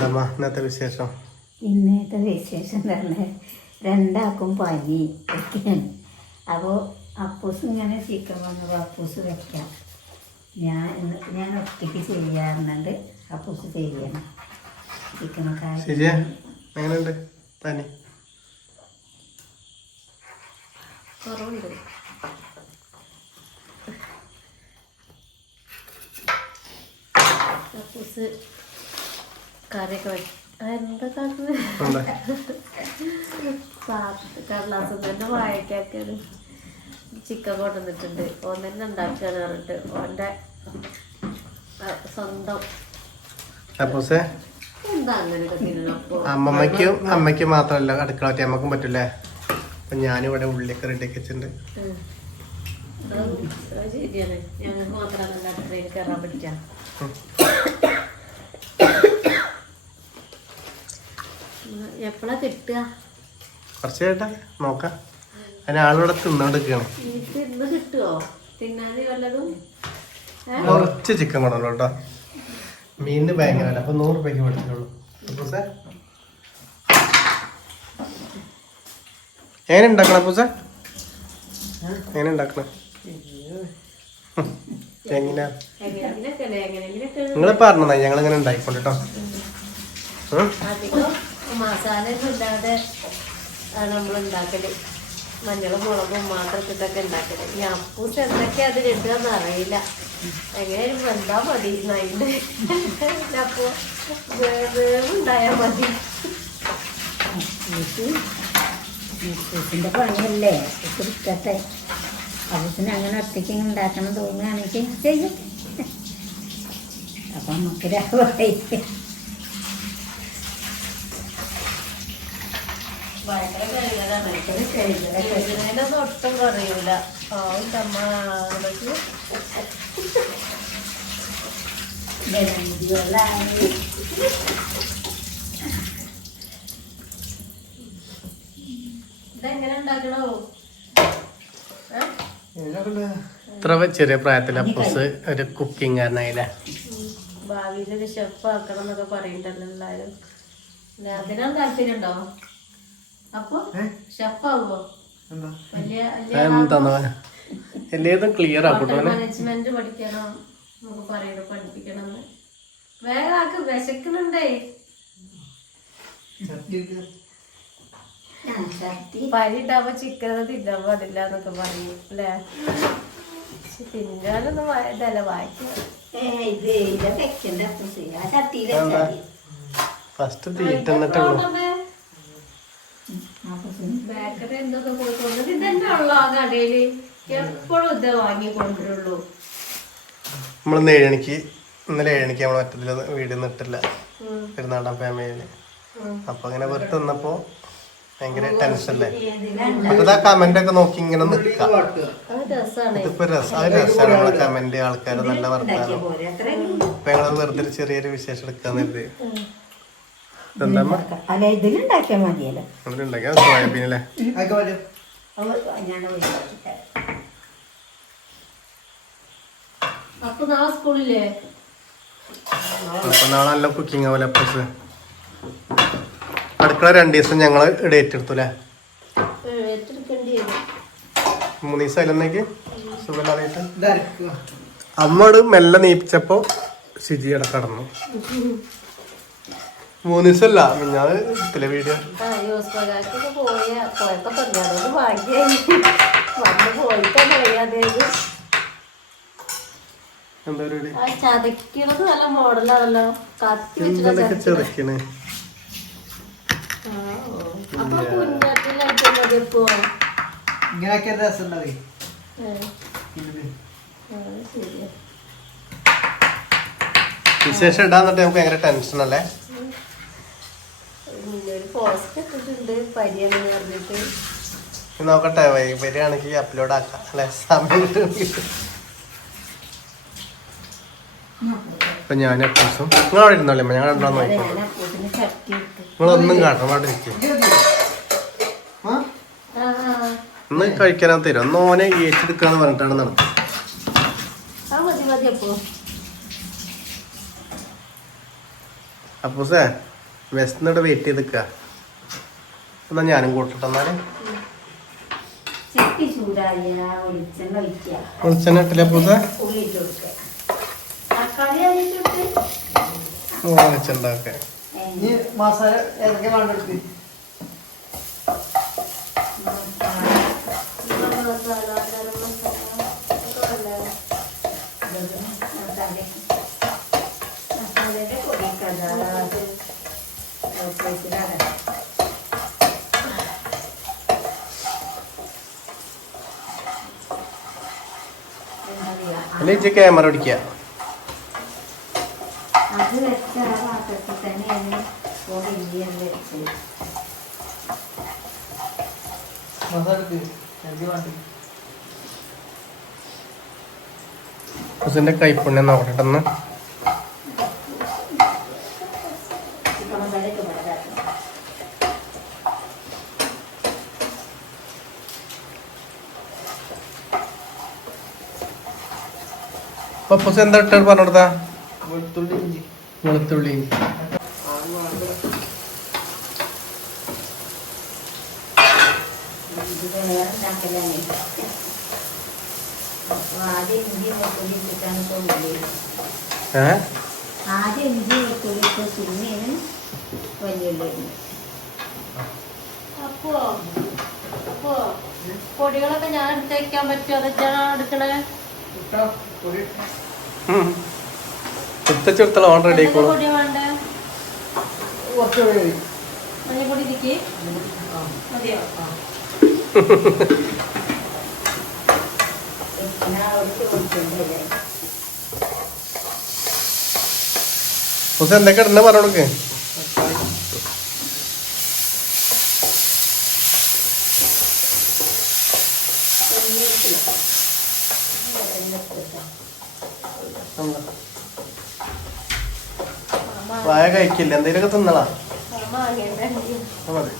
ഇന്നത്തെ വിശേഷം പറഞ്ഞാൽ രണ്ടാക്കും പനി ഒക്കെയാണ്. അപ്പോൾ അപ്പൂസ് ഇങ്ങനെ ചിക്കൻ വന്നപ്പോൾ അപ്പൂസ് വെക്കാം, ഞാൻ ഒറ്റയ്ക്ക് ചെയ്യാറുണ്ട്. അപ്പൂസ് ചെയ്യണം ചിക്കനൊക്കെ. എങ്ങനെയുണ്ട് പനി? കുറവുണ്ട്. അപ്പൂസ് കറിയൊക്കെ എന്താ കടലാസം തന്നെ വാഴക്കാക്കാണ്. ചിക്കൻ കൊണ്ടുവന്നിട്ടുണ്ട്. ഓൻ തന്നെ ഉണ്ടാക്കുകയാണ് പറഞ്ഞിട്ട് ഓൻ്റെ സ്വന്തം. എന്താ അങ്ങനെയൊക്കെ തിന്നണം? അമ്മയ്ക്കും മാത്രമല്ല അടുക്കള പറ്റി അമ്മക്കും പറ്റൂലേ. അപ്പൊ ഞാനിവിടെ ഉള്ളിയൊക്കെ റെഡിയാക്കി വെച്ചിട്ടുണ്ട്. ശരിയാണ്, ഞങ്ങൾക്ക് മാത്രമല്ല അടുക്കളയിൽ കയറാൻ പറ്റാ. എപ്പോഴാ കിട്ടുക? കുറച്ച് കേട്ടാ നോക്കാം. അതിന് ആളിവിടെ തിന്നോണ്ടിരിക്കണം. ഇന്ന് കിട്ടുവോ തിന്നാന് വല്ലതും? കുറച്ച് ചിക്കൻ കൊണ്ടല്ലോ കേട്ടോ. മീനിന് ഭയങ്കര അപ്പൊ 100 രൂപയ്ക്ക് മേടിച്ചുള്ളൂ. എങ്ങനെ ഉണ്ടാക്കണം പൂസ? എങ്ങനെ ഉണ്ടാക്കണം? എങ്ങനെയാ നിങ്ങൾ പറഞ്ഞതാ ഞങ്ങളിങ്ങനെ ഉണ്ടായിക്കൊണ്ടിട്ടോ. അധികം മസാല ഒന്നും ഇല്ലാതെ നമ്മൾ ഉണ്ടാക്കല്. മഞ്ഞളും മുളകും മാത്രം ഇട്ടൊക്കെ ഉണ്ടാക്കല്. ഈ അപ്പൂസ് എന്തൊക്കെ അതിലിടുകയെന്ന് അറിയില്ല. എങ്ങനെയായാലും വെന്താ മതി. അതിൻ്റെ അപ്പോ വേവുണ്ടായാൽ മതി. അപ്പൂസിൻ്റെ പണിയല്ലേ, അപ്പൂസ് എടുക്കട്ടെ. അപ്പൂസിന് അങ്ങനെ ഒറ്റയ്ക്ക് ഉണ്ടാക്കണം തോന്നുകയാണെങ്കിൽ ചെയ്യും. അപ്പം നമുക്ക് രാവിലെ ഭയങ്കര കഴുകലൊന്നും ഒട്ടും കുറയൂല. ഇതെങ്ങനെ ഉണ്ടാക്കണോ? ഇത്ര ചെറിയ പ്രായത്തിൽ അപ്പൂസ് ഒരു കുക്കിംഗ് കാരനായില്ലേ. ഭാവിയിലൊരു ഷെഫ് ആക്കണം എന്നൊക്കെ പറയുന്നുണ്ടല്ലോ എല്ലാവരും. അതിനാ താല്പര്യം ഉണ്ടോ? അപ്പൊ ഷെഫാവോ? എല്ലാതും ക്ലിയർ ആക്കട്ടെ. മാനേജ്മെന്റ് പഠിക്കണം നമുക്ക് പറയണം, പഠിപ്പിക്കണം. വേറെ ആൾക്ക് വിശക്കുന്നുണ്ടേ. പനി ഉണ്ടാവുമ്പോ ചിക്കൻ തിന്നാൻ പാടില്ല എന്നൊക്കെ പറയും അല്ലേ? തിന്നാനൊന്നും ഇതല്ല വായിക്കാം. ഫസ്റ്റ് തീറ്റന്നിട്ടുള്ളൂ. ബേക്കറി എന്തൊക്കെ പോയിക്കൊണ്ട് ഇതന്നെ ഉള്ളു ആ കടയില്. എപ്പോഴും ഇത് വാങ്ങി കൊണ്ടുവരുള്ളൂ. ഇന്നലെ 7 മണിക്ക് നമ്മൾ മറ്റതിൽ വീഡിയോ ഇട്ടില്ല, പെരുന്നാടാൻ ഫാമിലിയില്. അപ്പൊ അങ്ങനെ വെറുതെ വന്നപ്പോ ഭയങ്കര ടെൻഷനല്ലേ. അപ്പൊ ആ കമന്റ് ഒക്കെ നോക്കി ഇങ്ങനെ നിക്കാം. ഇതിപ്പോ രസമാണ് നമ്മളെ കമന്റ്, ആൾക്കാര് നല്ല വർത്താനം. അപ്പൊ ഞങ്ങളത് വെറുതെ ചെറിയൊരു വിശേഷം എടുക്കാന്ന് കരുതി. സോയാബീനല്ലേ? അപ്പൊ നാളെ സ്കൂളില്ലേ? അപ്പൊ നാളെ നല്ല കുക്കിംഗ് ആവൂല. അപ്പൂസ് അടുക്കള 2 ദിവസം ഞങ്ങള് ഡേറ്റ് എടുത്തു അല്ലേ? 3 ദിവസം അല്ലെന്നേക്ക് സുഖമില്ലാതായിട്ട് അമ്മോട് മെല്ലെ നീപ്പിച്ചപ്പോ ശുചി കടന്നു. 3 ദിവസമല്ല മിഞ്ഞാത് ഇതിലെ വീഡിയോ. എന്താ പരിപാടി? ചതക്കണത് നല്ല മോഡലാണല്ലോ. കത്തി വെച്ചിട്ട് ചതക്കണേ. ഇങ്ങനെയൊക്കെ രസം വിശേഷം ഇടാന്നിട്ട് നമുക്ക് ഭയങ്കര ടെൻഷൻ അല്ലേ? നോക്കട്ടെ, വരികയാണെങ്കിൽ അപ്ലോഡ് ആക്കാം അല്ലെ? സമയം അപ്പൊ ഞാൻ അപ്പൂസും നിങ്ങളവിടെ ഇരുന്നോളേ, ഞങ്ങൾ ഉണ്ടോ നോക്കിക്കോളൂ. നിങ്ങളൊന്നും കാട്ടണം, അവിടെ ഇരിക്കും. ഒന്ന് കഴിക്കാനാ തരും. ഒന്ന് ഓനെ ഏറ്റെടുക്കാന്ന് പറഞ്ഞിട്ടാണ് നടത്തുന്നത്. അപ്പൂസേ വിശന്നിട്ട് വെയിറ്റ് ചെയ്ത് നിൽക്കുക. എന്നാ ഞാനും കൂട്ടട്ടെ. എന്നാല് ചട്ടി ചൂടായ വെളിച്ചെണ്ണ ഒഴിക്കുക. വെളിച്ചെണ്ണ ഇട്ടില്ല പൂസ? ഉള്ളി ഇട്ട് കൊടുക്കുക. തക്കാളി അരിഞ്ഞിട്ട് വെളിച്ചുണ്ടാക്കെ ഈ മസാല ഏതൊക്കെ വേണ്ടെടുത്ത് മസാല ഗരം മസാല ഒക്കെ വേണ്ടേ? മസാലയുടെ പൊടിക്കഥ അല്ലെ ഇജ്ജ് ക്യാമറ പിടിക്കുക. അത് വെച്ച ആ പാത്രത്തിൽ തന്നെയാണ് ഇഞ്ചിയാണ് വെച്ചത്. മസാല എടുത്ത് എന്ത് വേണ്ട പൂസന്റെ കൈപ്പുണ്യം നോക്കട്ടെന്ന്. ചിക്കൻ മസാലയൊക്കെ വളരെ അപ്പൊ പൂസ എന്താ ഇട്ട് പറഞ്ഞെടുത്താ? വെളുത്തുള്ളി ഇഞ്ചി വെളുത്തുള്ളി. ഉണ്ടാക്കലാണ്. അപ്പോൾ ആദ്യം ഇഞ്ചി വെളുത്തുള്ളി ഇട്ടിട്ടാണ് ഇപ്പോൾ ഉള്ളി. ആദ്യം ഇഞ്ചി വെളുത്തുള്ളി ഇട്ട് പിന്നെയാണ് വലിയുള്ളി. അപ്പോ പൊടികളൊക്കെ ഞാൻ എടുത്ത് വെക്കാൻ പറ്റുമോ? അതൊക്കെയാണ് എടുക്കണേ. ഇട്ടോ പൊടി കുത്തച്ചെടുത്തോളം ഓൺ റെഡി ആയിക്കോളും. പൊടി വേണ്ടേ? കുറച്ച് പൊടി മതി. മഞ്ഞപ്പൊടി ഇതിക്ക് ആ മതിയോ? പൂസ എന്തൊക്കെ ഇടണ പറഞ്ഞോടുക്ക്. വായ കഴിക്കില്ല, എന്തെങ്കിലുമൊക്കെ തിന്നളാ. മതി.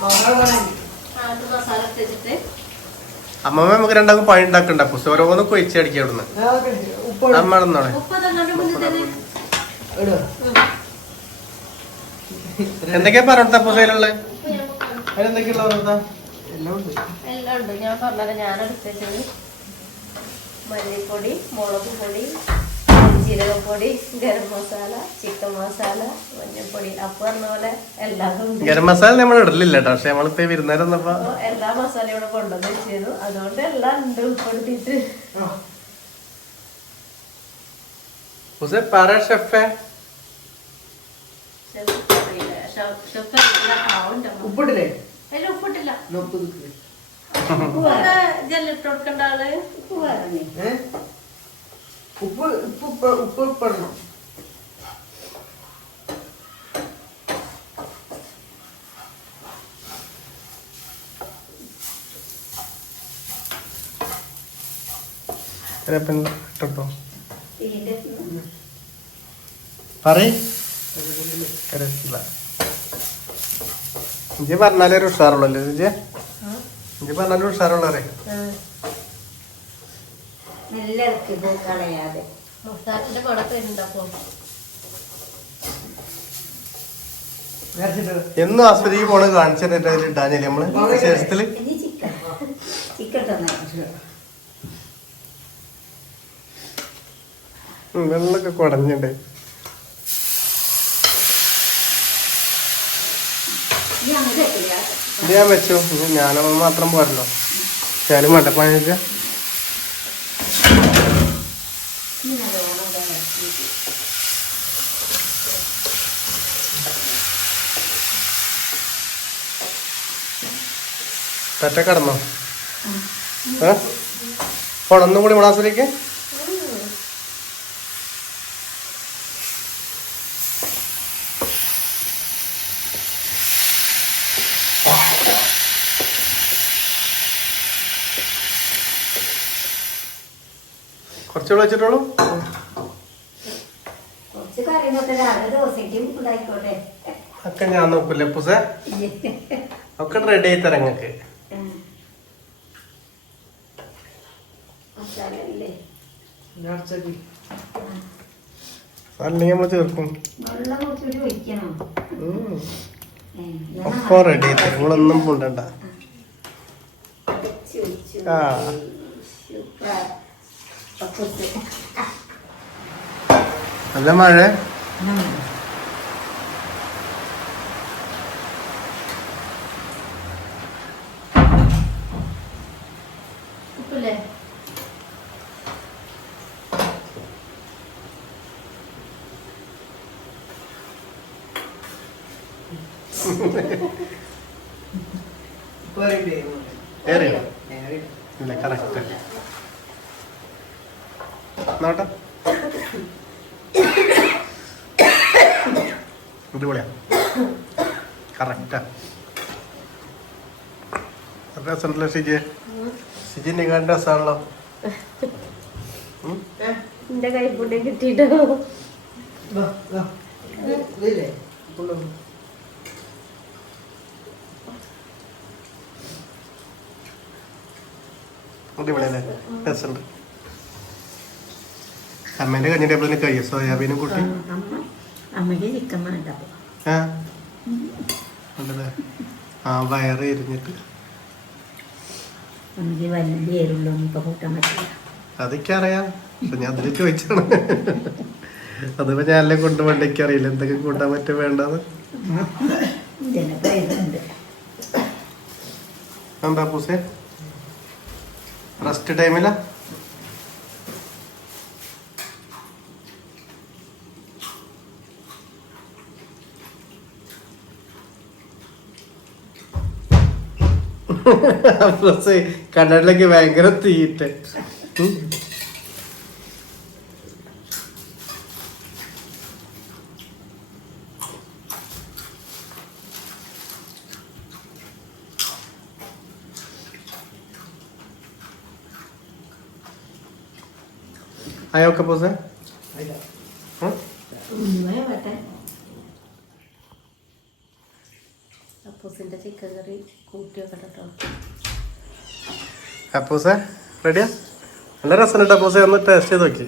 മസാല വേണമെങ്കിൽ മസാല വെച്ചിട്ട് അമ്മമ്മ നമുക്ക് രണ്ടാക്കും പണി ഉണ്ടാക്കണ്ട. പുസ്ത ഓരോന്ന് കൊയിച്ചടിക്കുക അവിടുന്ന്. ഉപ്പ് അമ്മ ഇടുന്നോടെ ഉപ്പ് തന്നെ മുന്നിൽ തന്നെ ഇടുക. എന്തൊക്കെയാ പറഞ്ഞോടുത്ത പുസയിലുള്ളത്? ഉപ്പ് ഞാൻ വെക്കാം. അതിലെന്തൊക്കെയുള്ള എല്ലാം ഉണ്ട്. എല്ലാം ഉണ്ട്. ഞാൻ പറഞ്ഞത് ഞാനെടുത്തത് മല്ലിപ്പൊടി, മുളക് പൊടി, ജീരകപ്പൊടി, ഗരം മസാല, ചിക്കൻ മസാല, മഞ്ഞൾപ്പൊടി. അപ്പൊ പറഞ്ഞ പോലെ എല്ലാം ഉണ്ട്. ഗരം മസാല നമ്മൾ ഇടലില്ല കേട്ടോ. പക്ഷെ നമ്മളിപ്പോ വിരുന്നേരം വന്നപ്പോ അപ്പൊ എല്ലാ മസാലയും ഇവിടെ കൊണ്ടുവന്ന് വെച്ചിരുന്നു. അതുകൊണ്ട് എല്ലാം ഉണ്ട് ഉൾപ്പെടുത്തിയിട്ട്. ആ പുസ പറ ഷെഫേ. ഉപ്പിട്ടില്ലേ? അതിൽ ഉപ്പിട്ടില്ല. ഉപ്പ് നിൽക്ക്. ജെല്ലിട്ട് കൊടുക്കേണ്ട ആള്. ഉപ്പ് പറഞ്ഞു. ഉപ്പ് ഉപ്പ് ഉപ്പ് ഉപ്പിടണം. ഇട്ടോ ഇതിന്റെ പറയ്. ഇഞ്ചി പറഞ്ഞാലേ ഒരു ഉഷാറുള്ളൂ അല്ലേ ഇഞ്ചി? ഇഞ്ചി പറഞ്ഞാലും ഉഷാറുള്ള അറിയാം. നല്ല ഇറക്കി കളയാതെ മസാലന്റെ മണക്ക് വരുന്നുണ്ട്. അപ്പൊ എന്നും ആസ്വദിക്ക് പോണ കാണിച്ചിട്ട് അതിൽ ഇട്ടാഞ്ഞല്ലേ നമ്മള് വിശേഷത്തില്. ഇനി ചിക്കൻ ചിക്കൻ തന്നെ വെള്ളമൊക്കെ കുടഞ്ഞിണ്ട്. ഇനി അങ്ങനെ വെക്കില്ല. ഇത് ഞാൻ വെച്ചു. ഞാനോ മാത്രം പോരല്ലോ. ഞാനും വേണ്ട പണി വെച്ചാ. ഇനി നല്ലോണം ഇതാ ഇറക്കിയിട്ട്. തെറ്റ കടന്നോ? ഒന്നും കൂടി മണാസിലേക്ക്. കുറച്ചുകൂടെ വെച്ചിട്ടുള്ളൂ. കുറച്ച് കറിയൊക്കെ രാവിലെ ദിവസത്തേക്കും ഉണ്ടായിക്കോട്ടെ. ഒക്കെ ഞാൻ നോക്കൂല്ലേ പുസേ. ഒക്കെ റെഡി ആയി തരാം നിങ്ങൾക്ക്. മസാല ഇല്ലേ? അല്ലെങ്കിൽ നമ്മൾ ചേർക്കും. വെള്ളം കുറച്ചുകൂടി ഒഴിക്കണോ? ഒക്കെ റെഡി ആയി. നിങ്ങളൊന്നും കൊണ്ടണ്ട. ആ നല്ല മഴ. ഉപ്പില്ലേ? ഏറിയോ? ഇല്ല, കറക്റ്റ്. നോട്ടെ, അടിപൊളിയാ, കറക്റ്റാ. രസമുണ്ടല്ലോ ഷിജി. ഷിജിന്റെ കണ്ട രസമാണല്ലോ. എന്റെ കൈപ്പുണ്യം കിട്ടിട്ടോ. അടിപൊളിയല്ലേ? രസമുണ്ട്. അമ്മേന്റെ കഞ്ഞിന്റെ ടേബിളിന് കഴിയും. സോയാബീനും കൂട്ടി. അമ്മക്ക് ചിക്കൻ വേണ്ട. ആ ഉണ്ടല്ലേ? ആ വയറ് എരിഞ്ഞിട്ട് അമ്മക്ക് വലിയ എരുള്ളൊന്നും ഇപ്പൊ കൂട്ടാൻ പറ്റില്ല. അതൊക്കെ അറിയാം. പക്ഷെ ഞാൻ അതിൽ ചോദിച്ചാണ്. അതിപ്പോ ഞാനല്ലേ കൊണ്ടുപോകണ്ട. എനിക്കറിയില്ല എന്തൊക്കെ കൂട്ടാൻ പറ്റും വേണ്ടത്. ചിലപ്പോ ഇതുണ്ട്. എന്താ പൂസേ, റെസ്റ്റ് ടൈമിലാ? കണ്ണടിലേക്ക് ഭയങ്കര തീറ്റ. ആയൊക്കെ പൂസേ? അപ്പൂസിന്റെ ചിക്കൻ കറി കൂട്ടി വെക്കട്ടെ കേട്ടോ. അപ്പൂസേ റെഡിയാ? നല്ല രസം കേട്ടോ. അപ്പൂസേ ഒന്ന് ടേസ്റ്റ് ചെയ്ത് നോക്കി.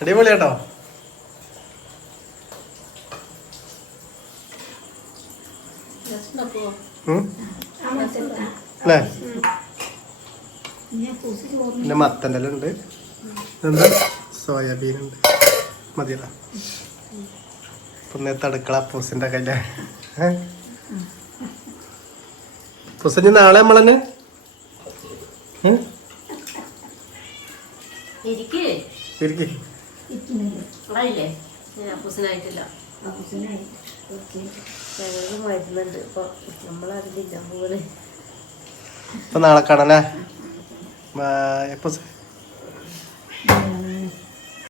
അടിപൊളി കേട്ടോ. അല്ലേ? പിന്നെ മത്തൻ്റെ ഉണ്ട്. എന്താ സോയാബീൻ ഉണ്ട്. മതിയല്ല? ഇന്നത്തെ അടുക്കള അപ്പൂസിന്റെ കയ്യില. പൂസഞ്ഞ് നാളെ നമ്മളെന്നെ ആയില്ലേ? അപ്പൂസിനായിട്ടില്ല. ഞങ്ങൾക്ക് മരുന്നുണ്ട്. ഇപ്പൊ നമ്മളതിലില്ല പോലെ. ഇപ്പൊ നാളെ കാണാല്ലേ? ബൈ.